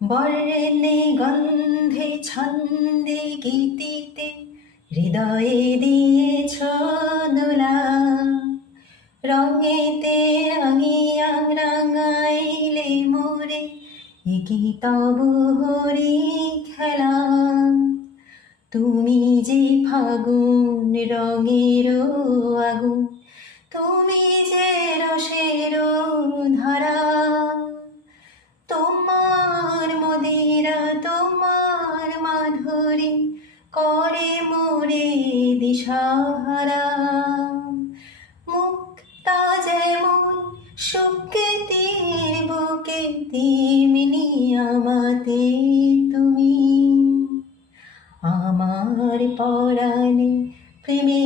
বর্ণে গন্ধে ছন্দে গীতিতে হৃদয়ে দিয়েছ দোলা, রঙেতে রাঙিয়া রাঙাইলে মোরে, এ কি তব হরি খেলা। তুমি যে ফাগুন রঙের আগুন, তুমি যে রসের ধারা, তোমার মদিরা তোমার মাধুরী করে মোরে দিশাহারা। মুক্তা যেমন সুকেতির বুকে, তেমনি আমাতে তুমি। আমার পরাণে প্রেমে